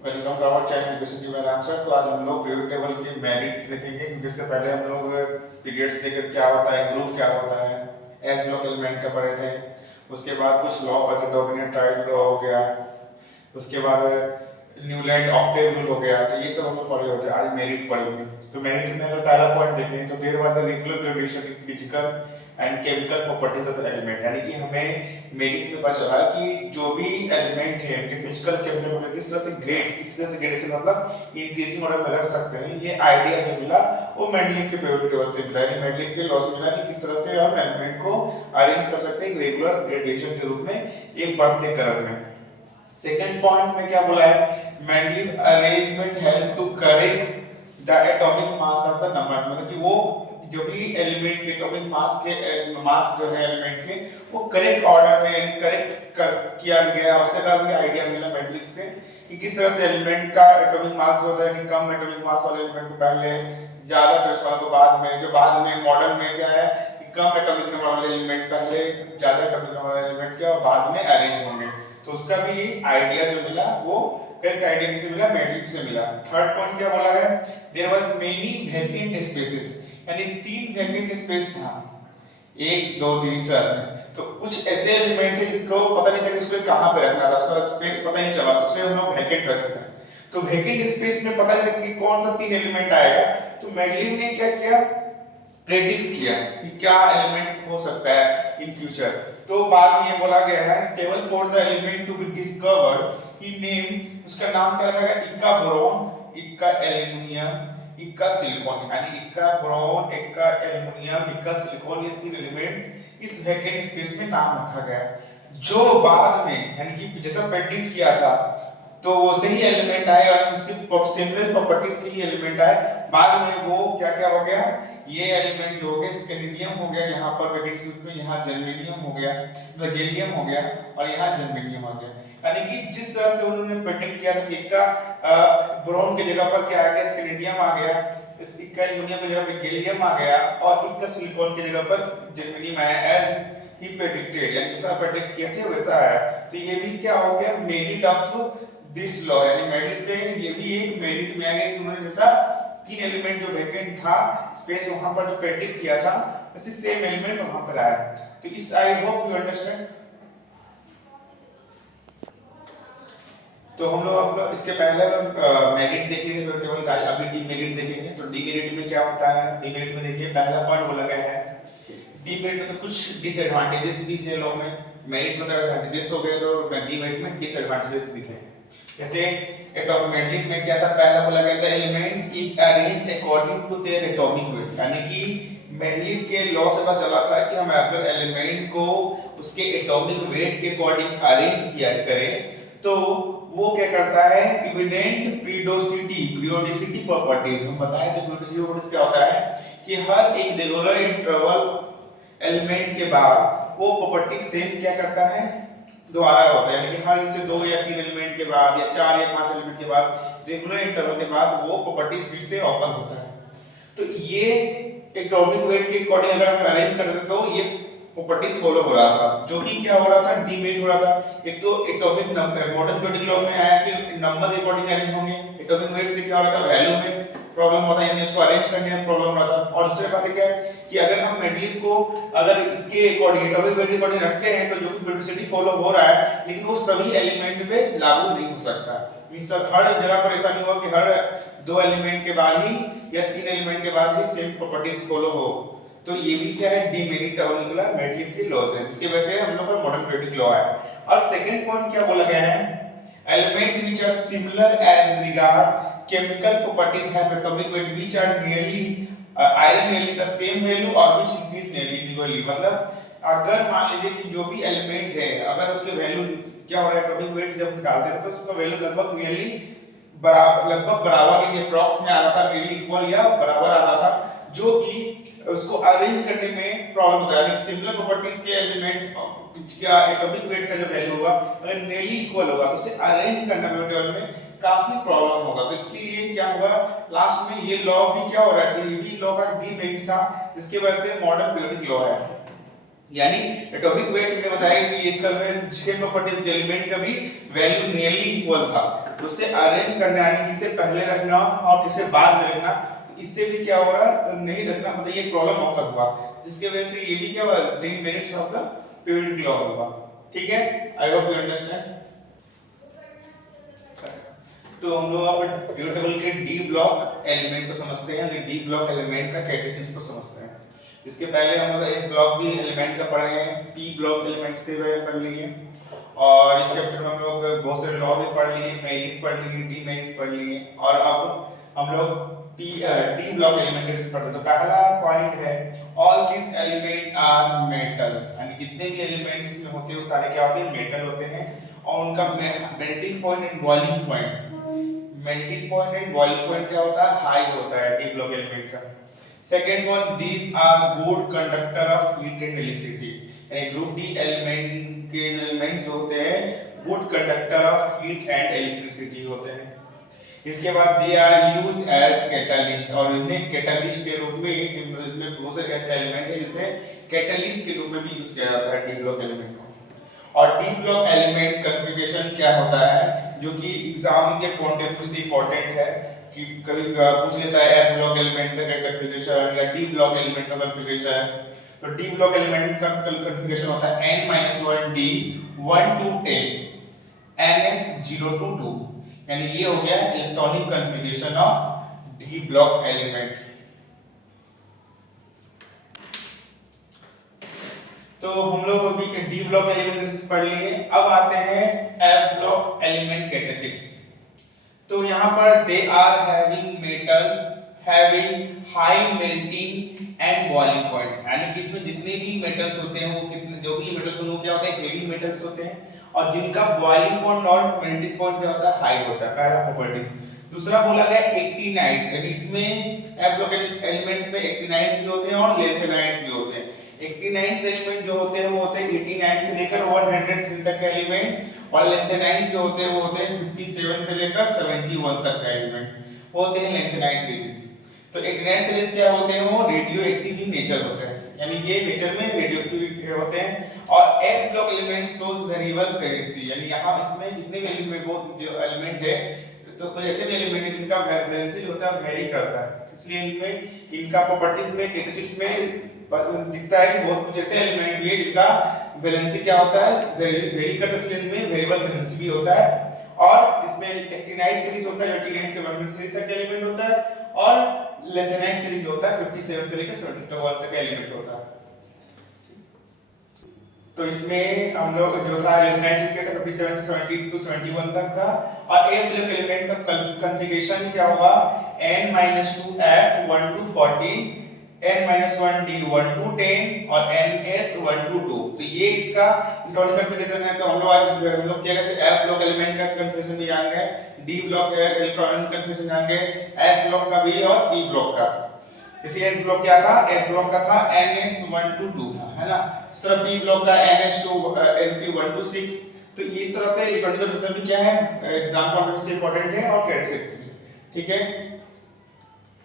Welcome to our channel education की मेरा answer. तो आज हम लोग पीरियड टेबल के मेरिट देखेंगे, क्योंकि इसके पहले हम लोग पीरियड्स देखे क्या होता है, ग्रुप क्या होता है, एज ब्लॉक एलिमेंट का पढ़े थे। उसके बाद कुछ लॉ पढ़े, डोमिनेंट ट्राइड लॉ हो गया, उसके बाद न्यूलैंड ऑक्टेव रूल हो गया। तो ये सब हम लोग पढ़े होते हैं। आज मेरिट पढ़ेंगे। तो मेरिट में अगर पहला पॉइंट देखें तो there was the regular gradation in physical and chemical properties of the element, यानी कि हमें मेरिट में पता चला कि जो भी एलिमेंट है उनके फिजिकल केमिकल में किस तरह से ग्रेड, किस तरह से ग्रेडेशन मतलब इंक्रीजिंग ऑर्डर में रख सकते हैं। ये आइडिया जो मिला वो मेंडलीव के पीरियोडिक टेबल से मिला, यानी मेंडलीव के लॉ से मिला कि किस तरह से हम एलिमेंट को अरेंज कर सकते हैं रेगुलर ग्रेडेशन के रूप में, एक बढ़ते क्रम में। सेकंड पॉइंट में क्या बोला है, Mendeleev arrangement help to correct the atomic mass of the number, मतलब कि वो जो भी एलिमेंट के एटॉमिक मास जो है एलिमेंट के वो करेक्ट ऑर्डर में करेक्ट किया गया। उससे का भी आइडिया मिला मेंडलीव से कि किस तरह से एलिमेंट का एटॉमिक मास होता है कि कम एटॉमिक मास वाले एलिमेंट को पहले, ज्यादा एटॉमिक वाले को बाद में, जो बाद में मॉडर्न में क्या है कि कम एटॉमिक नंबर वाले एलिमेंट पहले, ज्यादा एटॉमिक नंबर वाले एलिमेंट क्या बाद में अरेंज होंगे। तो उसका भी आइडिया जो मिला वो करेक्ट आइडिया किसे मिला, मेंडलीव से मिला। थर्ड पॉइंट क्या बोला है, there was many vacant spaces, यानी 3 वैकेंट स्पेस था, 1 2 3 4 तो कुछ ऐसे एलिमेंट थे जिसको पता नहीं था कि इसको कहां पे रखना था, उसका स्पेस पता नहीं चला, तो उसे हम लोग वैकेंट रखते थे। तो वैकेंट स्पेस में पता नहीं था कि कौन सा 3 एलिमेंट आएगा। तो मेंडलीव ने क्या किया, प्रेडिक्ट किया कि क्या एलिमेंट हो सकता है इन फ्यूचर। तो बाद में ये बोला गया है table for the element to be discovered he name, उसका नाम क्या रखा गया, इक्का बोरॉन, इक्का एल्युमिनियम, इक्का सिलिकॉन, यानी इक्का बोरॉन, इक्का एल्युमिनियम, इक्का सिलिकॉन, ये 3 एलिमेंट इस वैकेंट स्पेस में नाम रखा गया। जो बाद में यानी कि जैसा प्रेडिक्ट किया था तो वो सही एलिमेंट आए और उसकी सिमिलर प्रॉपर्टीज के ही एलिमेंट आए। बाद में वो क्या क्या हो गया, ये एलिमेंट जो हो गया स्कैंडियम हो गया, यहाँ पर वैकेंट स्पेस में यहाँ जर्मेनियम हो गया, गैलियम हो गया और यहाँ जर्मेनियम हो गया। यानी कि जिस तरह से उन्होंने प्रेडिक्ट किया था कि इक्का बोरॉन की जगह पर क्या आ गया, स्कैंडियम आ गया, इस इक्का एल्युमिनियम की जगह पे गैलियम आ गया और इक्का सिलिकॉन की जगह पर जर्मेनियम आया, एज ही प्रेडिक्टेड, यानी जैसा प्रेडिक्ट किए थे वैसा आया। तो ये भी क्या हो गया, मेरिट ऑफ दिस लॉ, यानी मेरिट के ये भी एक मेरिट में आ गया कि उन्होंने जैसा 3 एलिमेंट जो वैकेंट था स्पेस वहां पर जो प्रेडिक्ट किया था वैसे सेम एलिमेंट वहां पर आया। तो इस आई होप यू अंडरस्टैंड। तो हम लोग अब इसके पहले मेरिट देख लिए थे टेबल का, अभी डीमेरिट देखेंगे। तो डीमेरिट में क्या होता है, डीमेरिट में देखिए पहला पॉइंट बोला गया है, डीमेरिट में तो कुछ डिसएडवांटेजेस भी थे लॉ में, मेरिट में तो एडवांटेजेस हो गए, तो डीमेरिट में डिसएडवांटेजेस भी थे। जैसे एटॉमिक में क्या था, पहला बोला गया था element if arrange according to their atomic weight, यानी कि मेंडलीव के लॉ से पता चला था कि हम अगर एलिमेंट को उसके एटॉमिक वेट के अकॉर्डिंग अरेंज किया करें तो वो क्या करता है, इविडेंट पीरियोडिसिटी प्रॉपर्टीज। हम बताए थे पीरियोडिसिटी प्रॉपर्टीज क्या होता है कि हर एक रेगुलर इंटरवल एलिमेंट के बाद वो प्रॉपर्टी सेम क्या करता है, दोबारा होता है, यानी कि हर इनसे 2 या 3 एलिमेंट के बाद या 4 या 5 एलिमेंट के बाद रेगुलर इंटरवल के बाद वो प्रॉपर्टीज फिर से ओपन होता है। तो ये एटॉमिक वेट के अकॉर्डिंग अगर हम अरेंज करते तो ये प्रॉपर्टीज फॉलो हो रहा था, जो कि क्या हो रहा था, डीमेरिट हो रहा था। एक तो atomic number modern periodic law में आया कि नंबर के अकॉर्डिंग अरेंज होंगे, एटॉमिक वेट से क्या हो रहा था, वैल्यू में प्रॉब्लम होता है, यानी इसको अरेंज करने में प्रॉब्लम होता है। और दूसरी बात क्या है कि अगर हम मेंडलीव को अगर इसके अकॉर्डिंग एटॉमिक वेट के अकॉर्डिंग रखते हैं तो जो कि पीरियोडिसिटी फॉलो हो रहा है लेकिन वो सभी एलिमेंट पे लागू नहीं हो सकता। मींस हर जगह पर ऐसा नहीं होगा कि हर 2 एलिमेंट के बाद ही या 3 एलिमेंट के बाद ही सेम प्रॉपर्टीज फॉलो हो। तो ये भी क्या है, डीमेरिट निकला मेंडलीव के लॉ से, जिसकी वजह से हम लोग का मॉडर्न पीरियोडिक लॉ है। और सेकंड पॉइंट क्या बोला गया है, element which are similar as regard chemical properties have atomic weight which are nearly either nearly the same value or which increase nearly equally। मतलब अगर मान लीजिए कि जो भी एलिमेंट है अगर उसके वैल्यू क्या हो रहा है, एटॉमिक वेट जब निकालते हैं तो उसका वैल्यू लगभग नियरली बराबर यानी अप्रॉक्स में आ रहा था, नियरली इक्वल या बराबर आ रहा था, जो कि उसको अरेंज करने में प्रॉब्लम होता है। यानी सिमिलर प्रॉपर्टीज के एलिमेंट क्या एटॉमिक वेट का जो वैल्यू होगा अगर नियरली इक्वल होगा तो उसे अरेंज करने में टेबल में काफी प्रॉब्लम होगा। तो इसके लिए क्या हुआ, लास्ट में ये लॉ भी क्या हो रहा है, ये भी लॉ का डीमेरिट था, जिसकी वजह से मॉडर्न पीरियोडिक लॉ है। यानी एटॉमिक वेट में बताया कि इसका में 6 प्रॉपर्टीज के एलिमेंट का भी वैल्यू नियरली इक्वल था। तो उसे अरेंज करना यानी किसे पहले रखना और किसे बाद में रखना, तो इससे भी क्या हो रहा नहीं रखना, मतलब ये प्रॉब्लम ऑकर हुआ, जिसके वजह से ये भी क्या हुआ demerits of the periodic law हुआ। ठीक है, आई होप यू अंडरस्टैंड। तो हम लोग अब पीरियोडिक टेबल के डी ब्लॉक एलिमेंट को समझते हैं, डी ब्लॉक एलिमेंट का कैरेक्टरिस्टिक्स को समझते हैं। इसके पहले हम लोग एस ब्लॉक भी एलिमेंट का पढ़े हैं, पी ब्लॉक एलिमेंट्स के बारे में पढ़ लिए, और इस चैप्टर में हम लोग बहुत सारे लॉ भी पढ़ लिए, मेरिट पढ़ लिए, डीमेरिट पढ़ लिए, और अब हम लोग डी ब्लॉक एलिमेंट के पढ़ते हैं। तो पहला पॉइंट है all these element are metals, यानी जितने भी एलिमेंट्स इसमें होते हैं वो सारे क्या होते हैं मेटल होते हैं, और उनका melting point and boiling point, melting point and boiling point क्या होता है हाई होता है डी ब्लॉक एलिमेंट का। Second one these are good conductor of heat and electricity, यानी ग्रुप डी एलिमेंट के एलिमेंट्स होते हैं good conductor of heat and electricity होते हैं। इसके बाद they are use as catalyst, और इन्हें कैटलिस्ट के रूप में इसमें बहुत से ऐसे एलिमेंट है जिसे कैटलिस्ट के रूप में भी यूज किया जाता है डी ब्लॉक एलिमेंट को। और डी ब्लॉक एलिमेंट कॉन्फ़िगरेशन क्या होता है जो कि एग्जाम के पॉइंट ऑफ व्यू से इंपॉर्टेंट है कि कभी पूछ लेता है एस ब्लॉक एलिमेंट का कॉन्फ़िगरेशन या डी ब्लॉक एलिमेंट का कॉन्फ़िगरेशन। तो डी ब्लॉक एलिमेंट का कॉन्फ़िगरेशन होता है n-1 d 1 to 10 ns 0 to 2, यानी ये हो गया electronic configuration of D block element. तो हम लोग अभी डी ब्लॉक एलिमेंट पढ़ लिए, अब आते हैं एफ ब्लॉक एलिमेंट कैरेक्टरिस्टिक्स। तो यहाँ पर they are having metals having high melting and boiling point, यानी कि इसमें जितने भी मेटल्स होते हैं वो कितने जो भी मेटल्स होते हैं वो क्या होते हैं हेवी मेटल्स होते हैं, और जिनका बॉइलिंग पॉइंट और मेल्टिंग पॉइंट क्या होता है हाई होता है, पहला प्रॉपर्टीज। दूसरा बोला गया एक्टिनाइड्स, यानी इसमें एफ ब्लॉक एलिमेंट्स में एक्टिनाइड्स भी होते हैं और लेंथेनाइड्स भी होते हैं। एक्टिनाइड्स एलिमेंट जो होते हैं वो होते हैं 89 से लेकर 103 तक के एलिमेंट, और लेंथेनाइड जो होते हैं वो होते हैं 57 से लेकर 71 तक का एलिमेंट होते हैं लेंथेनाइड सीरीज। तो एक्टिनाइड सीरीज क्या होते हैं वो रेडियो एक्टिव इन नेचर होते हैं, यानी ये नेचर में रेडियो एक्टिव होते हैं। और F block element shows variable valency, यानी यहां इसमें जितने भी एलिमेंट वो जो एलिमेंट है तो कोई ऐसे भी एलिमेंट है जिनका वैलेंसी जो होता है वेरी करता है, इसलिए इनमें इनका प्रॉपर्टीज में कैरेक्टरिस्टिक्स में दिखता है कि बहुत कुछ ऐसे एलिमेंट भी है जिनका वैलेंसी क्या होता है वेरी करता है, इसलिए इनमें वेरिएबल वैलेंसी भी होता है। और इसमें एक्टिनाइड सीरीज होता है जो 89 से 103 तक का एलिमेंट होता है, और लेंथेनाइड सीरीज होता है 57 से लेकर 71 तक का एलिमेंट होता है। तो इसमें हम लोग जो था लेंथेनाइड सीरीज के 57 से 70 टू 71 तक था, और ए ब्लॉक एलिमेंट का कॉन्फ़िगरेशन क्या होगा n-2 f 1 to 14 n-1 d 1 to 10 और ns 1 to 2। तो ये इसका इलेक्ट्रॉनिक कॉन्फ़िगरेशन है। तो हम लोग आज हम लोग क्या कैसे f ब्लॉक एलिमेंट का कॉन्फ़िगरेशन भी जान गए, d ब्लॉक इलेक्ट्रॉनिक कॉन्फ़िगरेशन जान गए, s ब्लॉक का भी और p ब्लॉक का। जैसे s ब्लॉक क्या था, s ब्लॉक का था ns 1 to 2 था, है ना। इस तरह p ब्लॉक का ns to np 1 to 6। तो इस तरह से इलेक्ट्रॉनिक कॉन्फ़िगरेशन भी क्या है एग्जाम पॉइंट से इंपॉर्टेंट है और कैरेक्टरिस्टिक्स भी, ठीक है।